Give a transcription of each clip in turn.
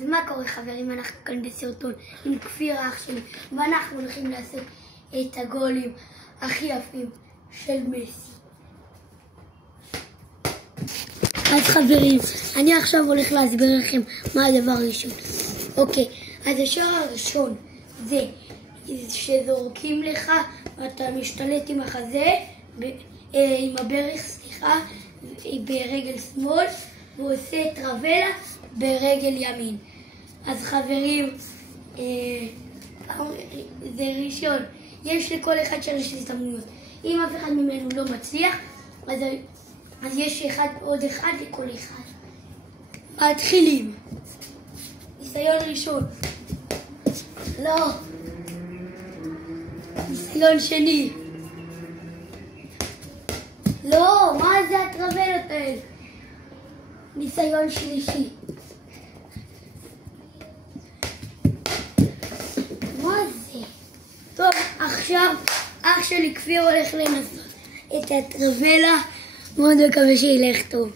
אז מה קורה חברים? אנחנו כאן בסרטון עם כפיר האח שלי, ואנחנו הולכים לעשות את הגולים הכי יפים של מסי. אז חברים, אני עכשיו הולך להסביר לכם מה הדבר הראשון. אוקיי, אז השער הראשון זה שזורקים לך ואתה משתלט עם החזה, עם הברך, ברגל שמאל, ועושה טרבלה ברגל ימין. אז חברים, זה ראשון, יש לכל אחד שלוש הזדמנויות. אם אף אחד ממנו לא מצליח, אז יש עוד אחד לכל אחד. מתחילים. ניסיון ראשון. לא. ניסיון שני. לא, מה זה הטרבלות האלה? ניסיון שלישי. מה זה? טוב, עכשיו אח שלי כפיר הולך לנסות את הטרבלה, מאוד מקווה שילך טוב.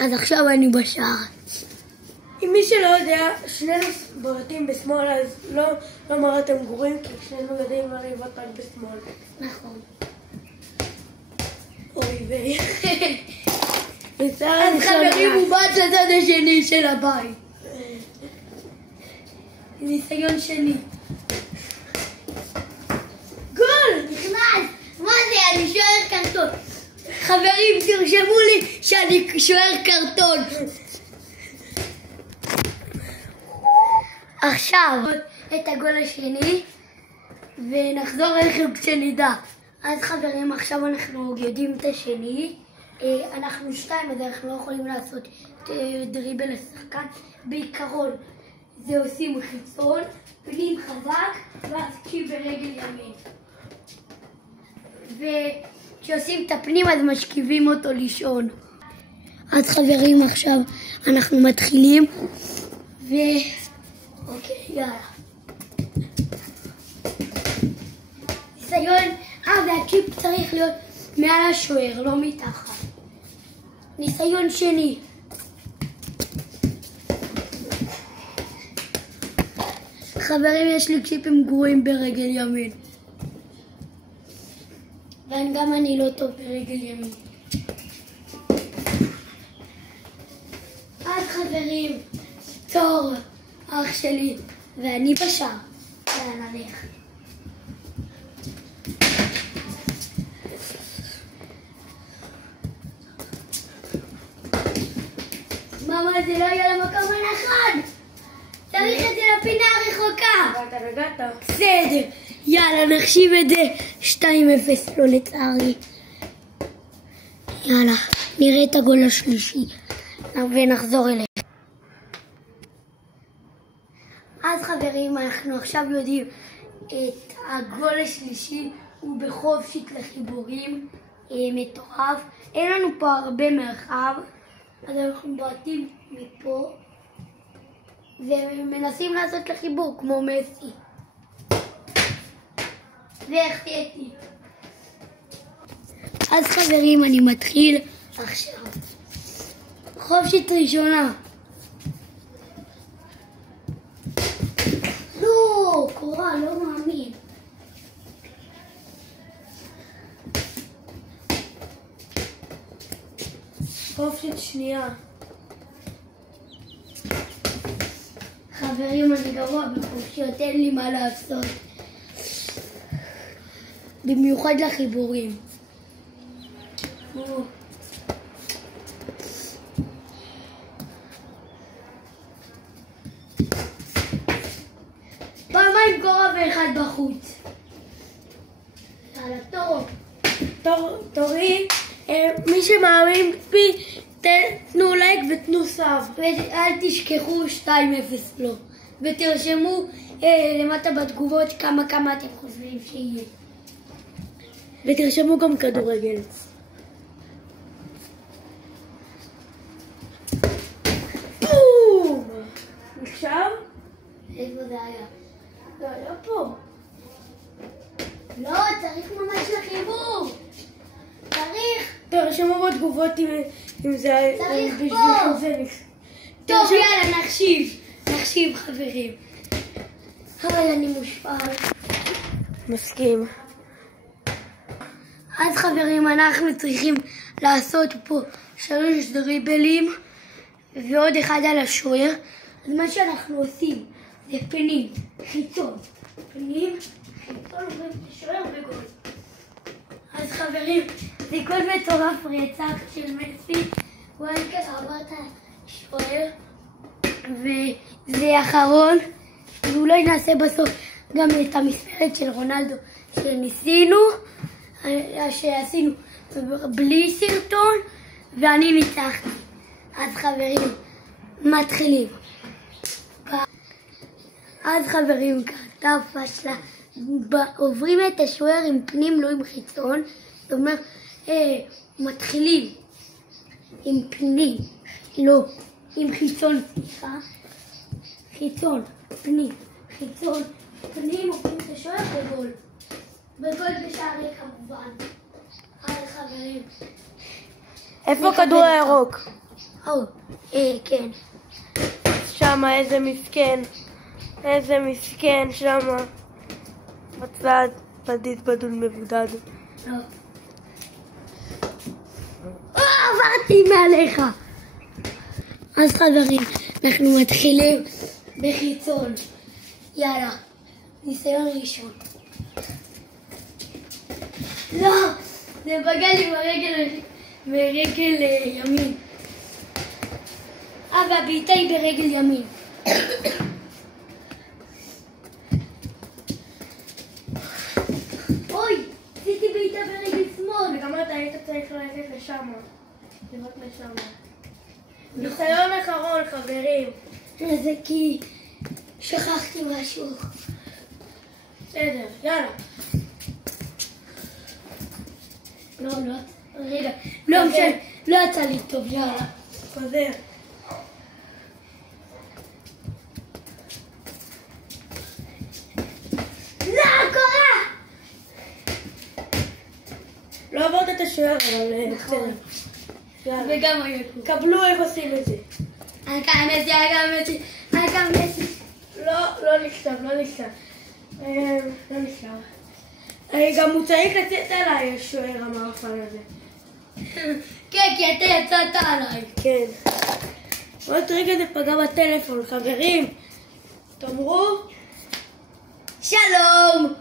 אז עכשיו אני בשער. אם מי שלא יודע, שנינו בועטים בשמאל, אז לא מראה אתם גרועים, כי שנינו יודעים מה לבעוט רק בשמאל. נכון. אוי ויי. אז חברים, הוא בא לצד השני של הבית. ניסיון שני. גול! נכנס! מה זה? אני שוער קרטון. חברים, תרשמו לי שאני שוער קרטון. עכשיו את הגול השני, ונחזור אליכם כשנדע. אז חברים, עכשיו אנחנו יודעים את השני. אנחנו שתיים, אז אנחנו לא יכולים לעשות דריבל לשחקן. בעיקרון זה עושים חיצון, פנים חזק, ואז קי ברגל ימין. וכשעושים את הפנים אז משכיבים אותו לישון. אז חברים, עכשיו אנחנו מתחילים. אוקיי, יאללה. ניסיון, והצ'יפ צריך להיות מעל השוער, לא מתחת. ניסיון שני. חברים, יש לי צ'יפים גרועים ברגל ימין. וגם אני לא טוב ברגל ימין. אז חברים, תור אח שלי, ואני בשער. יאללה, נלך. מאמה, זה לא יהיה למקום הנכון. צריך את זה לפינה הרחוקה. הגעת. בסדר. יאללה, נחשיב את זה 2-0, לא לצערי. יאללה, נראה את הגול השלישי ונחזור אליך. אז חברים, אנחנו עכשיו יודעים את הגול השלישי, הוא בחופשית לחיבורים, מטורף. אין לנו פה הרבה מרחב, אז אנחנו בועטים מפה ומנסים לעשות לחיבור כמו מסי. והחטאתי. אז חברים, אני מתחיל עכשיו. חופשית ראשונה. לא, קורה, לא מאמין. חופשית שנייה. חברים, אני גרוע בחופשיות, אין לי מה לעשות. במיוחד לחיבורים. פעמיים קורה ואחד בחוץ. יאללה, תורי, מי שמאמין בי, תנו לייק ותנו סאב. ואל תשכחו 2-0 לא. ותרשמו למטה בתגובות כמה אתם חושבים שיהיה. ותרשמו גם כדורגל. בום! עכשיו? איפה זה היה? לא פה. לא, צריך ממש לחיבור. צריך. תרשמו בתגובות אם זה... צריך פה. טוב, יאללה, נחשיב. 30 חברים. אבל אני מושפע. מסכים. אז חברים, אנחנו צריכים לעשות פה 3 דריבלים ועוד אחד על השוער. אז מה שאנחנו עושים זה פנים, חיצון, פנים, חיצון, ושוער וגול. אז חברים, זה גול מטורף רצח של מסי. הוא היה ככה עבר את השוער, וזה אחרון. ואולי נעשה בסוף גם את המספרת של רונלדו שניסינו, שעשינו בלי סרטון, ואני ניצחתי. אז חברים, מתחילים. אז חברים, ככה פשלה, עוברים את השוער עם פנים, לא עם חיצון. זאת אומרת, מתחילים עם פנים, לא עם חיצון, סליחה. חיצון, פנים, חיצון, פנים, עוברים את השוער וגול. וגול בשערי כמובן. אז חברים. איפה הכדור הירוק? כן. שמה, איזה מסכן. איזה מסכן שמה. בצד, פדיד בדוד מבודד. לא. עברתי מעליך. אז חברים, אנחנו מתחילים בחיצון. יאללה, ניסיון ראשון. לא, זה פגע לי ברגל ימין. והבעיטה היא ברגל ימין. אוי, עשיתי בעיטה ברגל שמאל. וגם אתה היית צריך ללכת לשם. לבנות לשם. ניסיון אחרון, חברים. זה כי שכחתי משהו. בסדר, יאללה. לא, רגע. לא משנה, לא יצא לי טוב, יאללה. חוזר. לא, קורה! לא עברת את השוער, אבל בסדר. וגם היה פה. קבלו איך עושים את זה. אנקה מסי. לא נחשב. גם הוא צריך לצאת עליי, השוער המאפן הזה. כן, כי אתה יצאת עליי. כן. עוד רגע זה פגע בטלפון, חברים. תאמרו. שלום!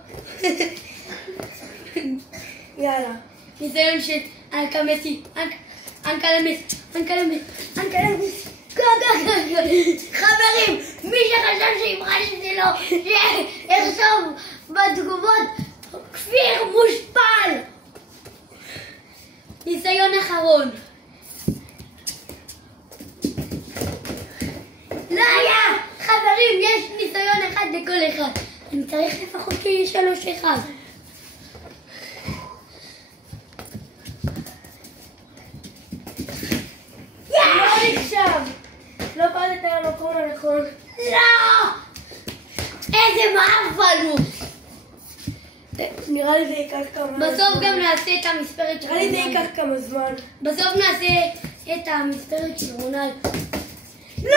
יאללה. ניסיון של אנקה מסי. חברים, מי שחשב שהמרשתי לו, שיחשוב בתגובות כפיר מושפל. ניסיון אחרון. לא היה! חברים, יש ניסיון אחד לכל אחד. אני צריך לפחות שיהיה 3-1. לא נחשב. לא פעלת על המקום הנכון. לא! איזה מאפן הוא! נראה לי זה ייקח כמה... בסוף גם נעשה את המספרת של נראה לי זה רונלדו. ייקח כמה זמן. בסוף נעשה את המספרת של רונלדו. לא!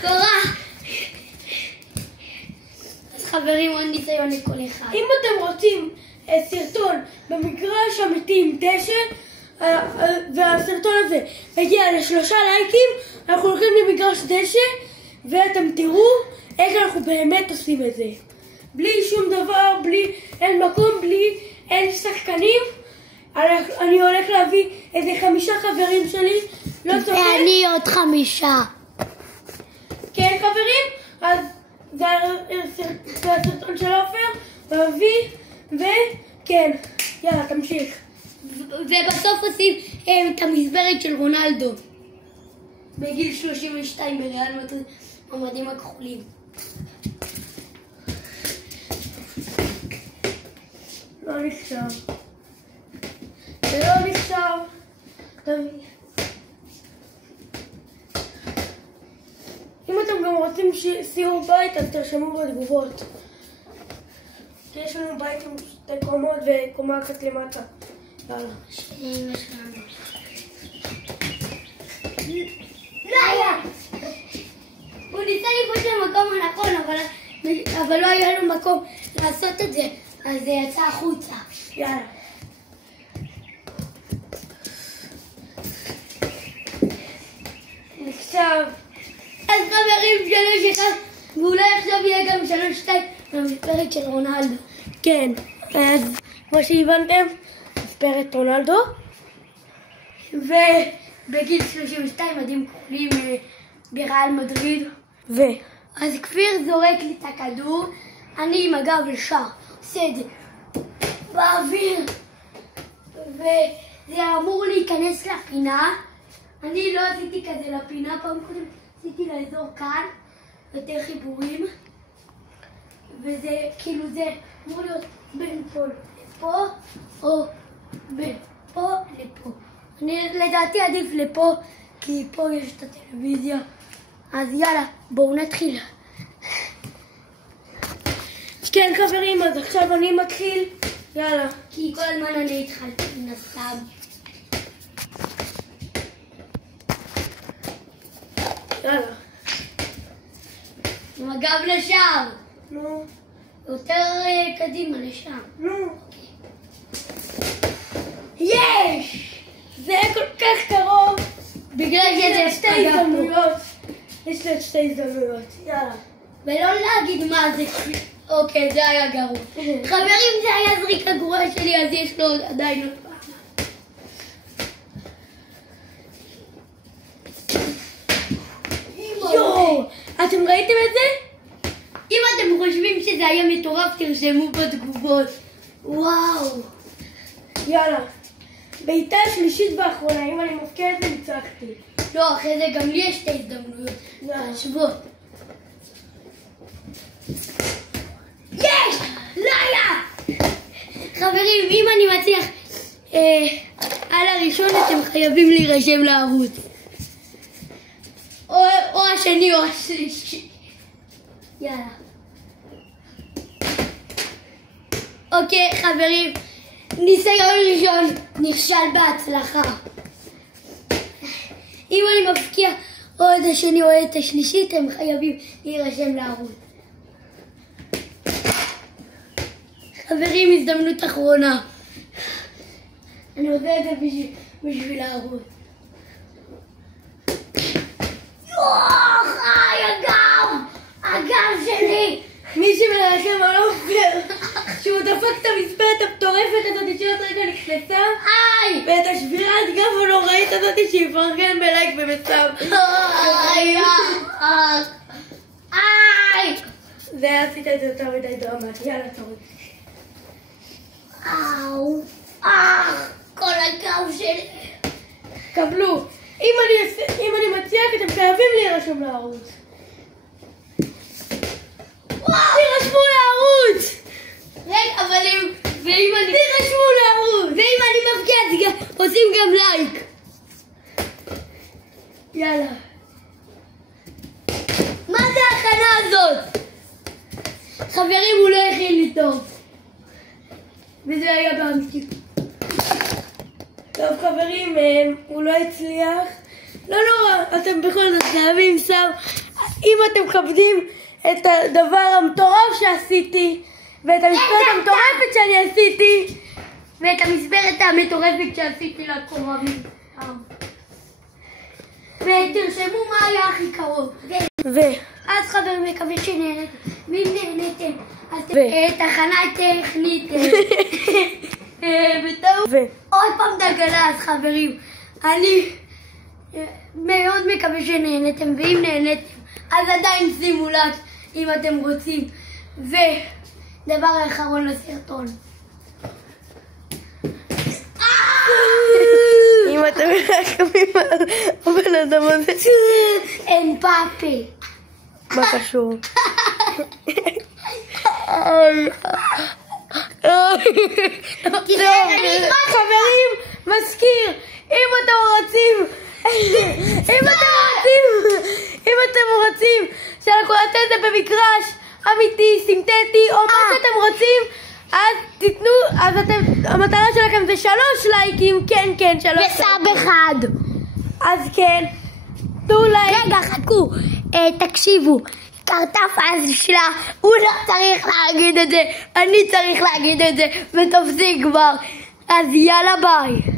קורה! אז חברים, עוד ניסיון לכל אחד. אם אתם רוצים סרטון במגרש אמיתי עם דשא, והסרטון הזה הגיע ל3 לייקים, אנחנו הולכים למגרש דשא, ואתם תראו איך אנחנו באמת עושים את זה. בלי שום דבר, אין מקום, אין שחקנים. אני הולך להביא איזה 5 חברים שלי, לא סופר. ואני עוד 5. כן חברים, אז זה הסרטון של עופר, ואבי, וכן, יאללה תמשיך. ובסוף עושים את המספרת של רונלדו. בגיל 32 בריאל מדריד, המדים הכחולים. לא נחשב. זה לא נחשב. אם אתם גם רוצים סיור בית, אז תרשמו בתגובות. כי יש לנו בית עם 2 קומות וקומה אחת למטה. יאללה. לא היה! הוא ניסה לפנות למקום הנכון, אבל לא היה לו מקום לעשות את זה, אז זה יצא החוצה. יאללה. עכשיו, אז חברים, 3-1, ואולי עכשיו יהיה גם 3-2 במספרת של רונלדו. כן, אז כמו שהבנתם, מספרת רונלדו. ובגיל 32 מדים כחולים בריאל מדריד. אז כפיר זורק לי את הכדור, אני עם הגב ישר עושה את זה באוויר, וזה אמור להיכנס לפינה. אני לא עשיתי כזה לפינה, פעם קודם עשיתי לאזור כאן, יותר חיבורים, וזה כאילו זה אמור להיות בין פה לפה, או בין פה לפה. אני לדעתי עדיף לפה, כי פה יש את הטלוויזיה. אז יאללה, בואו נתחיל. כן חברים, אז עכשיו אני מתחיל. יאללה. כי כל הזמן אני התחלתי נסתם. יאללה. עם הגב לשם. נו. יותר קדימה לשם. נו. יש! זה היה כל כך קרוב. בגלל שזה שתי הזדמנויות. יש לי 2 הזדמנויות. יאללה. ולא להגיד מה זה. אוקיי, זה היה גרוע. חברים, זה היה זריקה גרועה שלי, אז יש לו עדיין עוד פעם. יואו! אתם ראיתם את זה? אם אתם חושבים שזה היה מטורף, תרשמו בתגובות. וואו. יאללה. בעיטה שלישית באחרונה, אם אני מפקיע את זה, ניצחתי. לא, אחרי זה גם לי יש 2 הזדמנויות. תשוות. יש! לא היה! חברים, אם אני מצליח על הראשון, אתם חייבים להירשם לערוץ. או השני או השלישי. יאללה. אוקיי, חברים. ניסיון ראשון נכשל בהצלחה. אם אני מפקיע או את השני או את השלישית, הם חייבים להירשם לערוץ. חברים, הזדמנות אחרונה. אני עושה את זה בשביל הערוץ. הגב שלי! מי שמלהכם על אופר, שהוא דפק את המספרת המטורפת הזאת שעוד רגע נכנסה, ואת השבירת גב הנוראית הזאת שיפרגן בלייק ובצו. זה עשית את זה יותר מדי דרמטי. יאללה, תוריד. כל הגב שלי. קבלו. אם אני מציע, אתם חייבים להירשם לערוץ. תירשמו לערוץ! רגע, אבל ואם אני... תירשמו לערוץ! ואם אני מבקיע, אז עושים גם לייק. יאללה. מה זה ההכנה הזאת? חברים, הוא לא הכין לי טוב. וזה היה באמיתי. טוב חברים, הוא לא הצליח. לא נורא, אתם בכל זאת חייבים שם. אם אתם מכבדים את הדבר המטורף שעשיתי, ואת המספרת המטורפת שאני עשיתי, ואת המספרת המטורפת שעשיתי לקרובים. ותרשמו מה היה הכי קרוב. אז חברים, מקווה שנהנתם. ואם נהנתם, אז את הכנה טכנית. עוד פעם דגלה, אז חברים, אני מאוד מקווה שנהנתם, ואם נהנתם, אז עדיין שימו לייק אם אתם רוצים. ודבר האחרון לסרטון. אם אתם מרחמים על הבן אדם הזה, אין פאפי. מה קשור? חברים, מזכיר, אם אתם רוצים שאנחנו נעשה את זה במגרש אמיתי, סינתטי, או מה שאתם רוצים, אז תיתנו, המטרה שלכם זה 3 לייקים, כן, 3 וסאב אחד. אז כן, תנו להם. רגע, חכו, תקשיבו. קרטף אז שלה, הוא לא צריך להגיד את זה, אני צריך להגיד את זה, ותפסיק כבר. אז יאללה ביי.